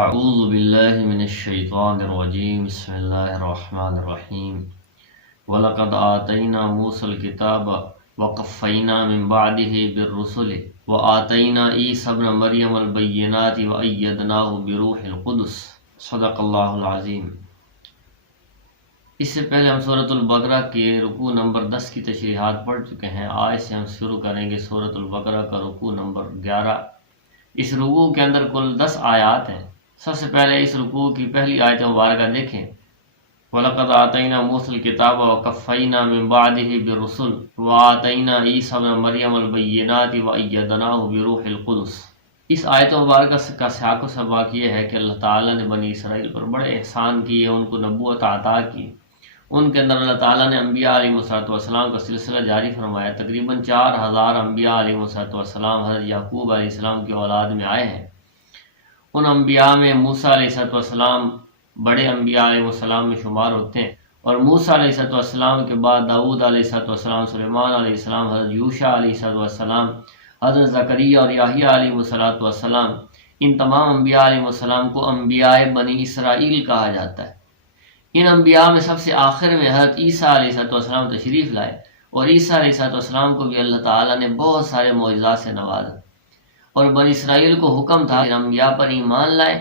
اعوذ باللہ من الشیطان الرجیم بسم اللہ الرحمن الرحیم وَلَقَدْ آتَيْنَا مُوسَى الْكِتَابَ وَقَفَّيْنَا مِن بَعْدِهِ بِالرُّسُلِ وَآتَيْنَا عِیسَىٰ ابْنَ مَرْیَمَ الْبَیِّنَاتِ وَأَیَّدْنَاهُ بِرُوحِ الْقُدُسِ صدق اللہ العظیم۔ اس سے پہلے ہم سورۃ البقرہ کے رکوع نمبر 10 کی تشریحات پڑھ چکے ہیں۔ آج سے ہم شروع کریں گے سورۃ البقرہ کا رکوع نمبر 11۔ اس رکوع کے اندر کل 10 آیات ہیں۔ سب سے پہلے اس رکوع کی پہلی آیت مبارکہ دیکھیں، وَلَقَدْ آتَيْنَا مُوسَى الْكِتَابَ وَقَفَّيْنَا مِن بَعْدِهِ بِالرُّسُلِ وَآتَيْنَا عِیسَىٰ ابْنَ مَرْیَمَ الْبَیِّنَاتِ وَأَیَّدْنَاهُ بِرُوحِ الْقُدُسِ۔ اس آیت مبارکہ کا سیاق و سباق یہ ہے کہ اللہ تعالیٰ نے بنی اسرائیل پر بڑے احسان کیے، ان کو نبوت عطا کی۔ ان کے اندر اللہ تعالیٰ نے انبیاء علیہ السلام کا سلسلہ جاری فرمایا۔ تقریباً 4000 انبیاء علیہ السلام حضرت یعقوب علیہ السلام کی اولاد میں آئے ہیں۔ ان انبیاء میں موسیٰ علیہ السلام بڑے انبیاء علیہ السلام میں شمار ہوتے ہیں، اور موسیٰ علیہ السلام کے بعد داؤد علیہ السلام، سلیمان علیہ السلام، حضرت یوشع علیہ السلام، حضرت زکریا اور یحییٰ علیہ السلام، ان تمام انبیاء علیہ السلام کو انبیاء بنی اسرائیل کہا جاتا ہے۔ ان انبیاء میں سب سے آخر میں حضرت عیسیٰ علیہ السلام تشریف لائے، اور عیسیٰ علیہ السلام کو بھی اللہ تعالیٰ نے بہت سارے معجزات سے نوازا، اور بنی اسرائیل کو حکم تھا کہ انبیاء پر ایمان لائے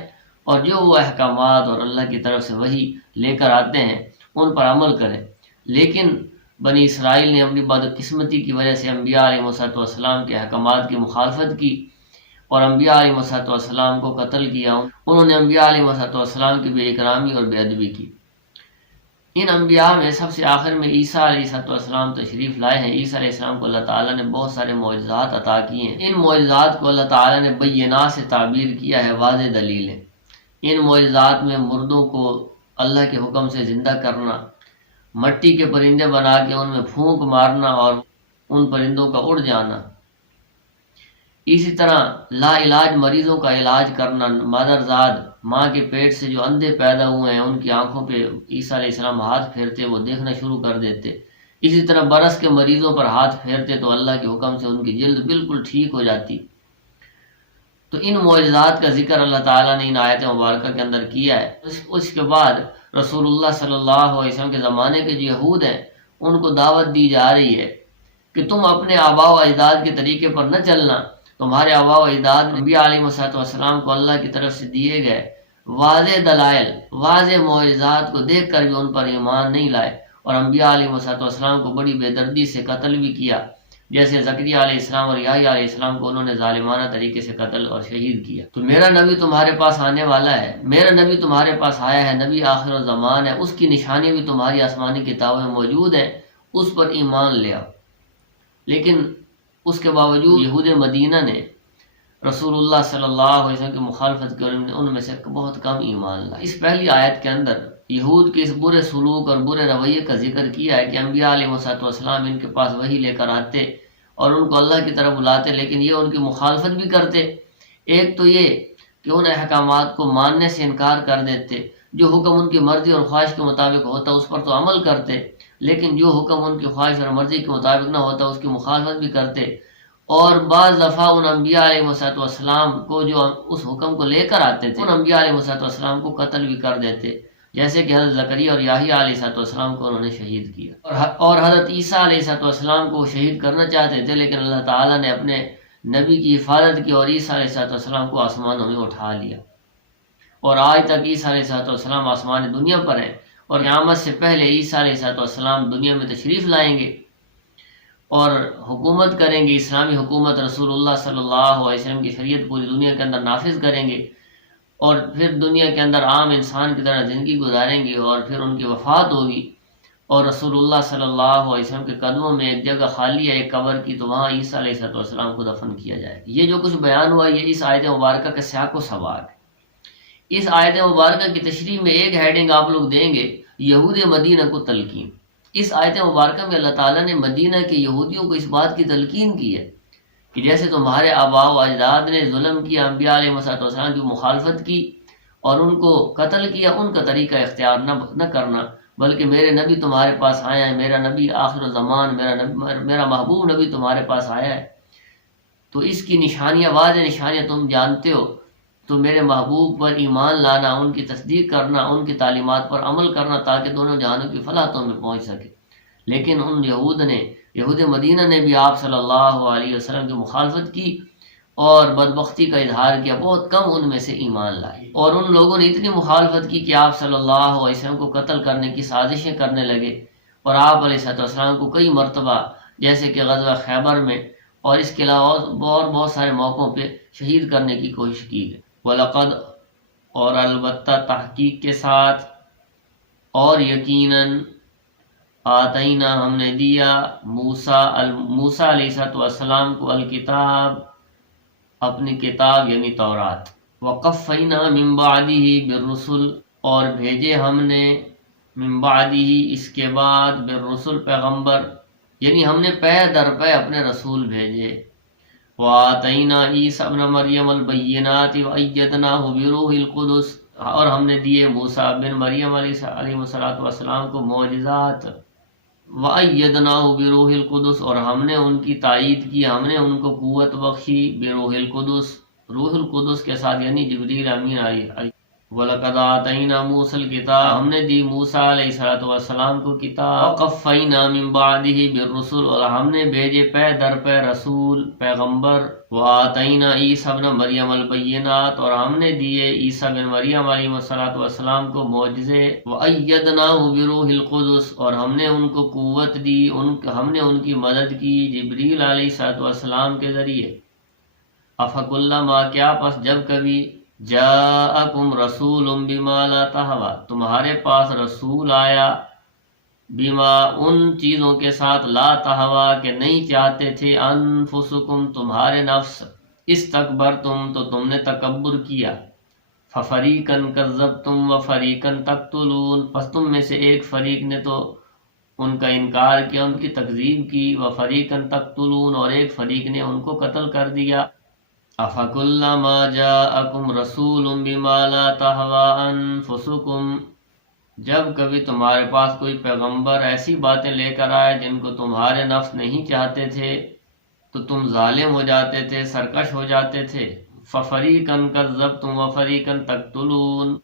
اور جو وہ احکامات اور اللہ کی طرف سے وحی لے کر آتے ہیں ان پر عمل کریں۔ لیکن بنی اسرائیل نے اپنی بدقسمتی کی وجہ سے انبیاء علیہ السلام کے احکامات کی مخالفت کی اور انبیاء علیہ السلام کو قتل کیا۔ انہوں نے انبیاء علیہ السلام کی بے اکرامی اور بے ادبی کی۔ ان انبیاء میں سب سے آخر میں عیسیٰ علیہ السلام تشریف لائے ہیں۔ عیسیٰ علیہ السلام کو اللہ تعالیٰ نے بہت سارے معجزات عطا کیے ہیں۔ ان معجزات کو اللہ تعالیٰ نے بینات سے تعبیر کیا ہے، واضح دلیلیں۔ ان معجزات میں مردوں کو اللہ کے حکم سے زندہ کرنا، مٹی کے پرندے بنا کے ان میں پھونک مارنا اور ان پرندوں کا اڑ جانا، اسی طرح لا علاج مریضوں کا علاج کرنا، مادرزاد ماں کے پیٹ سے جو اندھے پیدا ہوئے ہیں ان کی آنکھوں پہ عیسیٰ علیہ السلام ہاتھ پھیرتے، وہ دیکھنا شروع کر دیتے۔ اسی طرح برس کے مریضوں پر ہاتھ پھیرتے تو اللہ کے حکم سے ان کی جلد بالکل ٹھیک ہو جاتی۔ تو ان معجزات کا ذکر اللہ تعالیٰ نے ان آیت مبارکہ کے اندر کیا ہے۔ اس کے بعد رسول اللہ صلی اللہ علیہ وسلم کے زمانے کے جو یہود ہیں ان کو دعوت دی جا رہی ہے کہ تم اپنے آباء و اجداد کے طریقے پر نہ چلنا۔ تمہارے آباء و اجداد انبیاء علیہ السلام کو اللہ کی طرف سے دیے گئے واضح دلائل، واضح معجزات کو دیکھ کر بھی ان پر ایمان نہیں لائے، اور انبیاء علیہ السلام کو بڑی بے دردی سے قتل بھی کیا، جیسے زکریا علیہ السلام اور یحییٰ علیہ السلام کو انہوں نے ظالمانہ طریقے سے قتل اور شہید کیا۔ تو میرا نبی تمہارے پاس آنے والا ہے، میرا نبی تمہارے پاس آیا ہے، نبی آخر الزمان ہے، اس کی نشانی بھی تمہاری آسمانی کتابوں میں موجود ہے، اس پر ایمان لے آؤ۔ لیکن اس کے باوجود یہود مدینہ نے رسول اللہ صلی اللہ علیہ وسلم کی مخالفت کی، ان میں سے بہت کم ایمان لایا۔ اس پہلی آیت کے اندر یہود کے اس برے سلوک اور برے رویے کا ذکر کیا ہے کہ انبیاء علیہ السلام ان کے پاس وحی لے کر آتے اور ان کو اللہ کی طرف بلاتے، لیکن یہ ان کی مخالفت بھی کرتے۔ ایک تو یہ کہ ان احکامات کو ماننے سے انکار کر دیتے، جو حکم ان کی مرضی اور خواہش کے مطابق ہوتا اس پر تو عمل کرتے، لیکن جو حکم ان کی خواہش اور مرضی کے مطابق نہ ہوتا اس کی مخالفت بھی کرتے، اور بعض دفعہ ان انبیاء علیہ السلام کو جو اس حکم کو لے کر آتے تھے ان انبیاء علیہ السلام کو قتل بھی کر دیتے، جیسے کہ حضرت زکریا اور یحییٰ علیہ السلام کو انہوں نے شہید کیا، اور حضرت عیسیٰ علیہ السلام کو شہید کرنا چاہتے تھے، لیکن اللہ تعالیٰ نے اپنے نبی کی حفاظت کی اور عیسیٰ علیہ السلام کو آسمانوں میں اٹھا لیا، اور آج تک عیسیٰ علیہ السلام آسمان دنیا پر ہیں، اور قیامت سے پہلے عیسیٰ علیہ السلام دنیا میں تشریف لائیں گے اور حکومت کریں گے، اسلامی حکومت، رسول اللہ صلی اللہ علیہ وسلم کی شریعت پوری دنیا کے اندر نافذ کریں گے، اور پھر دنیا کے اندر عام انسان کی طرح زندگی گزاریں گے، اور پھر ان کی وفات ہوگی، اور رسول اللہ صلی اللہ علیہ وسلم کے قدموں میں ایک جگہ خالی ہے ایک قبر کی، تو وہاں عیسیٰ علیہ السلام کو دفن کیا جائے گا۔ یہ جو کچھ بیان ہوا یہ اس آیت مبارکہ کا سیاق و سباق ہے۔ اس آیت مبارکہ کی تشریح میں ایک ہیڈنگ آپ لوگ دیں گے، یہود مدینہ کو تلقین۔ اس آیت مبارکہ میں اللہ تعالیٰ نے مدینہ کے یہودیوں کو اس بات کی تلقین کی ہے کہ جیسے تمہارے آباء و اجداد نے ظلم کیا، انبیاء علیہ السلام کی مخالفت کی اور ان کو قتل کیا، ان کا طریقہ اختیار نہ کرنا، بلکہ میرے نبی تمہارے پاس آیا ہے، میرا نبی آخر الزمان، میرا محبوب نبی تمہارے پاس آیا ہے، تو اس کی نشانیاں، واضح نشانیاں تم جانتے ہو، تو میرے محبوب پر ایمان لانا، ان کی تصدیق کرنا، ان کی تعلیمات پر عمل کرنا، تاکہ دونوں جہانوں کی فلاح تم میں پہنچ سکے۔ لیکن ان یہود مدینہ نے بھی آپ صلی اللہ علیہ وسلم کی مخالفت کی اور بدبختی کا اظہار کیا، بہت کم ان میں سے ایمان لائے، اور ان لوگوں نے اتنی مخالفت کی کہ آپ صلی اللہ علیہ وسلم کو قتل کرنے کی سازشیں کرنے لگے، اور آپ علیہ السلام کو کئی مرتبہ جیسے کہ غزوہ خیبر میں اور اس کے علاوہ اور بہت سارے موقعوں پہ شہید کرنے کی کوشش کی گئی۔ وَلَقَدْ، اور البتہ تحقیق کے ساتھ اور یقیناً، آتینا، ہم نے دیا، موسیٰ علیہ السلام کو الکتاب، اپنی کتاب یعنی تورات، وقفینا من بعدہ بالرسل، اور بھیجے ہم نے من بعدہ اس کے بعد بالرسل پیغمبر، یعنی ہم نے پے در پے اپنے رسول بھیجے، وآتینا عیسیٰ ابن مریم البینات وایدناہ بروح القدس، اور ہم نے دیے موسیٰ بن مریم علیہ السلام کو معجزات، وَأَيَّدْنَاهُ بِرُوحِ الْقُدُسِ، اور ہم نے ان کی تائید کی، ہم نے ان کو قوت بخشی، بروح القدس، روح القدس کے ساتھ، یعنی جبریل امین علیہ۔ وَلَقَدْ آتَيْنَا مُوسَى الْكِتَابَ، ہم نے دی موسیٰ علیہ السلام کو کتاب، وَقَفَّيْنَا مِن بَعْدِهِ بِالرُّسُلِ، اور ہم نے بھیجے پے در پے رسول پیغمبر، وَآتَيْنَا عِيسَى ابْنَ مَرْيَمَ الْبَيِّنَاتِ، اور ہم نے دیے عیسیٰ بن مریم علیہ السلام کو معجزے، وَأَيَّدْنَاهُ بِرُوحِ الْقُدُسِ، اور ہم نے ان کو قوت دی، ہم نے ان کی مدد کی جبریل علیہ السلام کے ذریعے۔ افکلما، کیا پس جب کبھی، جاءکم رسول بما لا تہوی، تمہارے پاس رسول آیا، بما، ان چیزوں کے ساتھ، لا تہوی کہ نہیں چاہتے تھے، انفسکم تمہارے نفس، استکبرتم تو تم نے تکبر کیا، ففریقا کذبتم وفریقا تقتلون، پس تم میں سے ایک فریق نے تو ان کا انکار کیا، ان کی تکذیب کی، وفریقا تقتلون، اور ایک فریق نے ان کو قتل کر دیا۔ افکلما جاءکم رسول بما لا تہوی انفسکم، جب کبھی تمہارے پاس کوئی پیغمبر ایسی باتیں لے کر آئے جن کو تمہارے نفس نہیں چاہتے تھے، تو تم ظالم ہو جاتے تھے، سرکش ہو جاتے تھے۔ ففریقا کذبتم وفریقا تقتلون،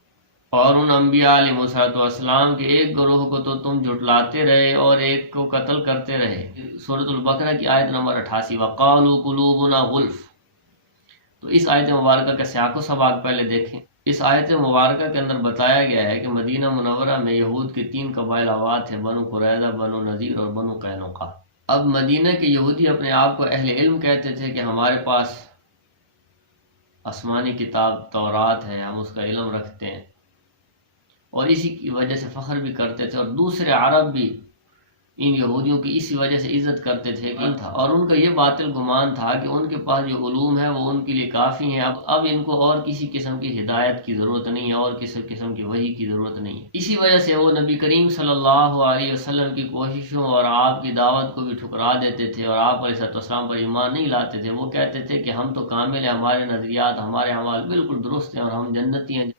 اور ان انبیاء علیہ السلام کے ایک گروہ کو تو تم جھٹلاتے رہے اور ایک کو قتل کرتے رہے۔ سورۃ البقرہ کی آیت نمبر 88، وقالوا قلوبنا غلف۔ تو اس آیت مبارکہ کا سیاق و سباق پہلے دیکھیں۔ اس آیت مبارکہ کے اندر بتایا گیا ہے کہ مدینہ منورہ میں یہود کے 3 قبائل آباد تھے، بنو قریظہ، بنو نذیر اور بنو قینقاع۔ اب مدینہ کے یہودی اپنے آپ کو اہل علم کہتے تھے کہ ہمارے پاس آسمانی کتاب تورات ہے، ہم اس کا علم رکھتے ہیں، اور اسی کی وجہ سے فخر بھی کرتے تھے، اور دوسرے عرب بھی ان یہودیوں کی اسی وجہ سے عزت کرتے تھے کہ تھا، اور ان کا یہ باطل گمان تھا کہ ان کے پاس جو علوم ہے وہ ان کے لیے کافی ہیں، اب ان کو اور کسی قسم کی ہدایت کی ضرورت نہیں ہے، اور کسی قسم کی وحی کی ضرورت نہیں ہے۔ اسی وجہ سے وہ نبی کریم صلی اللہ علیہ وسلم کی کوششوں اور آپ کی دعوت کو بھی ٹھکرا دیتے تھے، اور آپ علیہ السلام پر ایمان نہیں لاتے تھے۔ وہ کہتے تھے کہ ہم تو کامل ہیں، ہمارے نظریات، ہمارے اعمال بالکل درست ہیں، اور ہم جنتی ہیں۔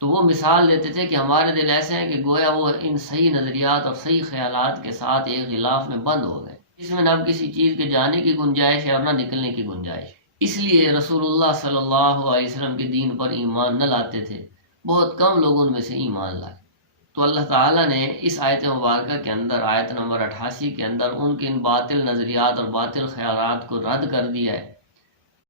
تو وہ مثال دیتے تھے کہ ہمارے دل ایسے ہیں کہ گویا وہ ان صحیح نظریات اور صحیح خیالات کے ساتھ ایک غلاف میں بند ہو گئے، اس میں نہ کسی چیز کے جانے کی گنجائش ہے اور نہ نکلنے کی گنجائش۔ اس لیے رسول اللہ صلی اللہ علیہ وسلم کے دین پر ایمان نہ لاتے تھے، بہت کم لوگ ان میں سے ایمان لائے۔ تو اللہ تعالیٰ نے اس آیت مبارکہ کے اندر، آیت نمبر 88 کے اندر، ان کے ان باطل نظریات اور باطل خیالات کو رد کر دیا ہے،